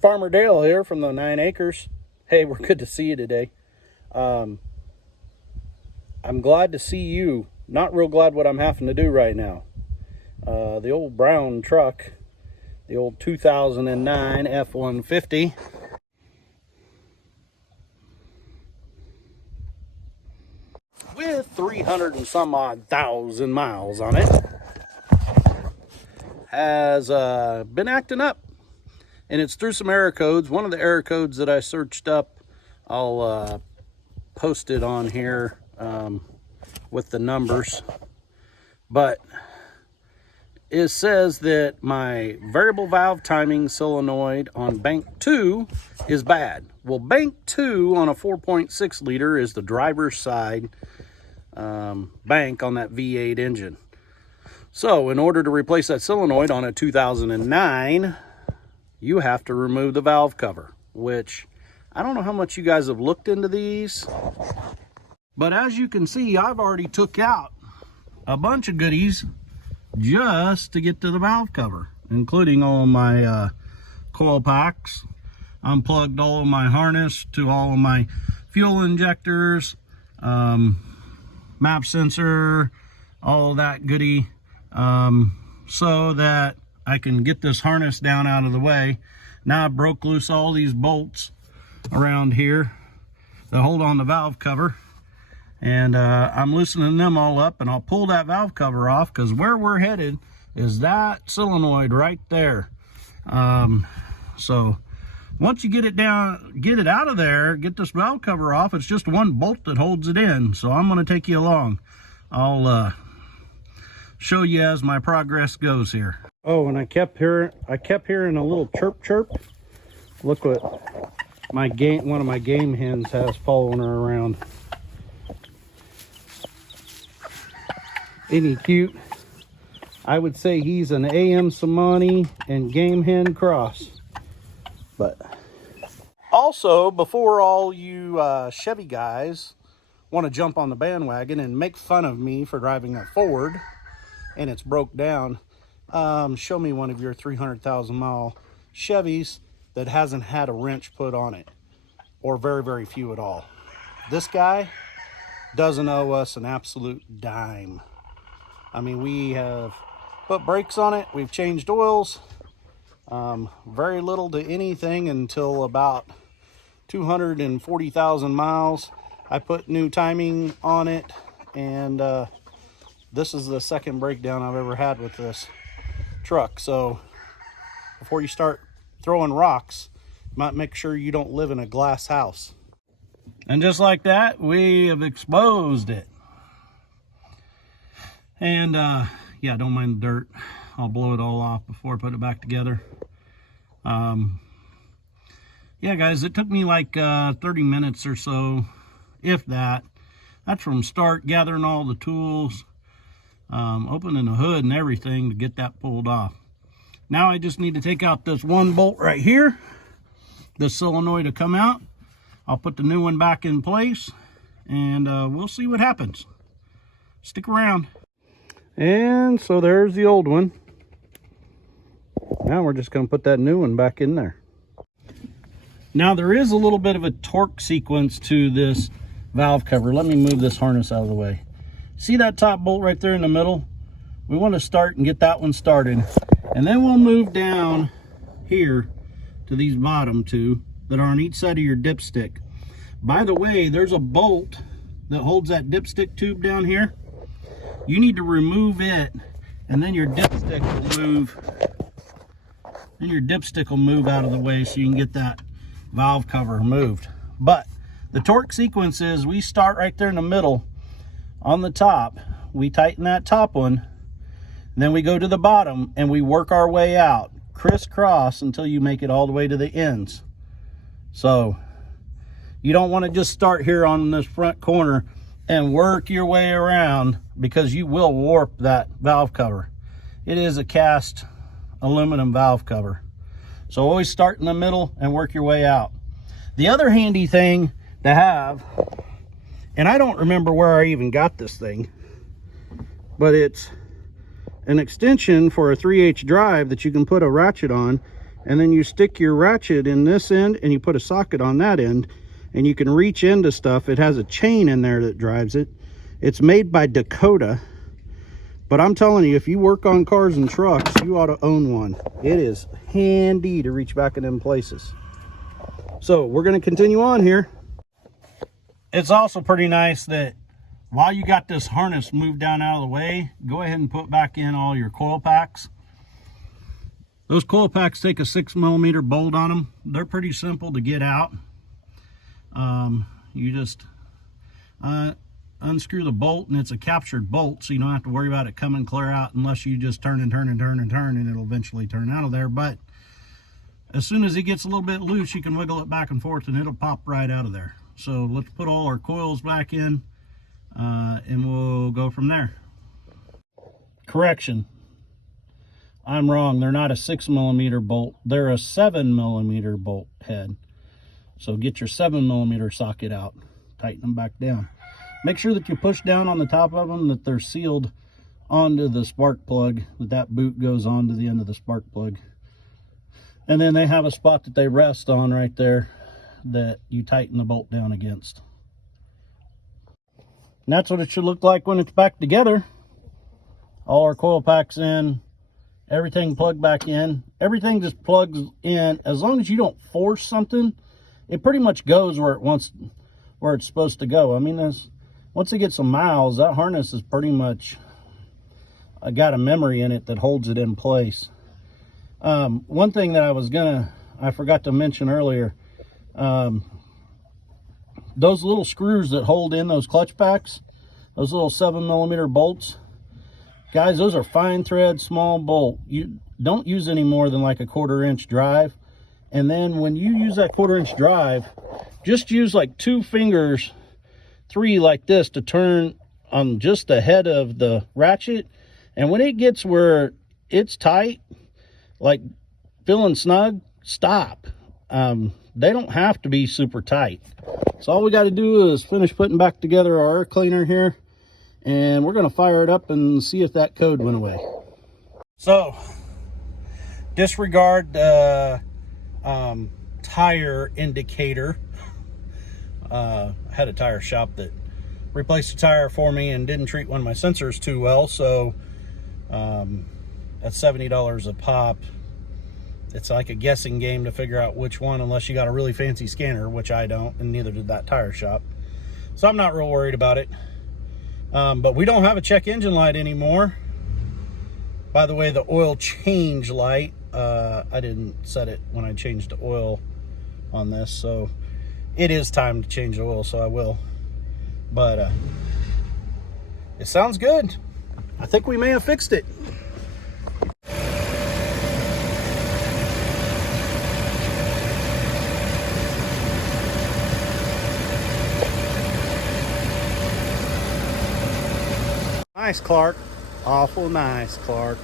Farmer Dale here from the 9 Acres. Hey, we're good to see you today. I'm glad to see you. Not real glad what I'm having to do right now. The old brown truck, the old 2009 F150. With 300 and some odd thousand miles on it, has been acting up. And it's through some error codes. One of the error codes that I searched up, I'll post it on here with the numbers. But it says that my variable valve timing solenoid on bank 2 is bad. Well, bank 2 on a 4.6 liter is the driver's side bank on that V8 engine. So in order to replace that solenoid on a 2009, you have to remove the valve cover, which I don't know how much you guys have looked into these, but as you can see, I've already took out a bunch of goodies just to get to the valve cover, including all of my coil packs, unplugged all of my harness to all of my fuel injectors, map sensor, all of that goodie, so that I can get this harness down out of the way. Now I broke loose all these bolts around here that hold on the valve cover, and I'm loosening them all up, and I'll pull that valve cover off because where we're headed is that solenoid right there. So once you get it down, get it out of there, get this valve cover off, it's just one bolt that holds it in. So I'm going to take you along. I'll show you as my progress goes here. Oh, and I kept hearing a little chirp chirp. Look what one of my game hens has following her around. Isn't he cute? I would say he's an AM Somani and game hen cross. But also, before all you Chevy guys want to jump on the bandwagon and make fun of me for driving a Ford and it's broke down, show me one of your 300,000 mile Chevys that hasn't had a wrench put on it, or very, very few at all. This guy doesn't owe us an absolute dime. I mean, we have put brakes on it, we've changed oils, very little to anything until about 240,000 miles. I put new timing on it, and this is the second breakdown I've ever had with this truck. So before you start throwing rocks, you might make sure you don't live in a glass house. And just like that, we have exposed it. And yeah, don't mind the dirt. I'll blow it all off before I put it back together. Yeah, guys, it took me like 30 minutes or so, if that. That's from start, gathering all the tools, opening the hood and everything to get that pulled off. Now I just need to take out this one bolt right here, this solenoid to come out. I'll put the new one back in place, and we'll see what happens. Stick around. And so there's the old one. Now we're just going to put that new one back in there. Now there is a little bit of a torque sequence to this valve cover. Let me move this harness out of the way. See that top bolt right there in the middle? We want to start and get that one started. And then we'll move down here to these bottom two that are on each side of your dipstick. By the way, there's a bolt that holds that dipstick tube down here. You need to remove it, and then your dipstick will move. Then your dipstick will move out of the way so you can get that valve cover removed. But the torque sequence is we start right there in the middle on the top. We tighten that top one, and then we go to the bottom and we work our way out crisscross until you make it all the way to the ends. So you don't want to just start here on this front corner and work your way around, because you will warp that valve cover. It is a cast aluminum valve cover. So always start in the middle and work your way out. The other handy thing to have, and I don't remember where I even got this thing, but it's an extension for a 3H drive that you can put a ratchet on and then you stick your ratchet in this end and you put a socket on that end, and you can reach into stuff. It has a chain in there that drives it. It's made by Dakota, but I'm telling you, if you work on cars and trucks, you ought to own one. It is handy to reach back in them places. So we're going to continue on here. It's also pretty nice that while you got this harness moved down out of the way, go ahead and put back in all your coil packs. Those coil packs take a 6mm bolt on them. They're pretty simple to get out. You just unscrew the bolt, and it's a captured bolt, so you don't have to worry about it coming clear out unless you just turn and turn and turn and turn, and it'll eventually turn out of there. But as soon as it gets a little bit loose, you can wiggle it back and forth and it'll pop right out of there. So let's put all our coils back in, and we'll go from there. Correction, I'm wrong. They're not a 6mm bolt. They're a 7mm bolt head. So get your 7mm socket out, tighten them back down. Make sure that you push down on the top of them, that they're sealed onto the spark plug, that boot goes onto the end of the spark plug. And then they have a spot that they rest on right there that you tighten the bolt down against. And that's what it should look like when it's back together. All our coil packs in, everything plugged back in. Everything just plugs in. As long as you don't force something, it pretty much goes where it wants, where it's supposed to go. I mean, once it gets some miles, that harness is pretty much got a memory in it that holds it in place. One thing that I forgot to mention earlier, those little screws that hold in those clutch packs, those little 7mm bolts, guys, those are fine thread, small bolt. You don't use any more than like a 1/4 inch drive. And then when you use that 1/4 inch drive, just use like 2 fingers, 3 like this, to turn on just the head of the ratchet. And when it gets where it's tight, like feeling snug, stop. They don't have to be super tight. So all we got to do is finish putting back together our air cleaner here, and we're going to fire it up and see if that code went away. So disregard the tire indicator. I had a tire shop that replaced a tire for me and didn't treat one of my sensors too well, so that's $70 a pop. It's like a guessing game to figure out which one, unless you got a really fancy scanner, which I don't, and neither did that tire shop. So I'm not real worried about it. But we don't have a check engine light anymore. By the way, the oil change light, I didn't set it when I changed the oil on this, so it is time to change the oil, so I will. But it sounds good. I think we may have fixed it. Nice, Clark. Awful nice, Clark.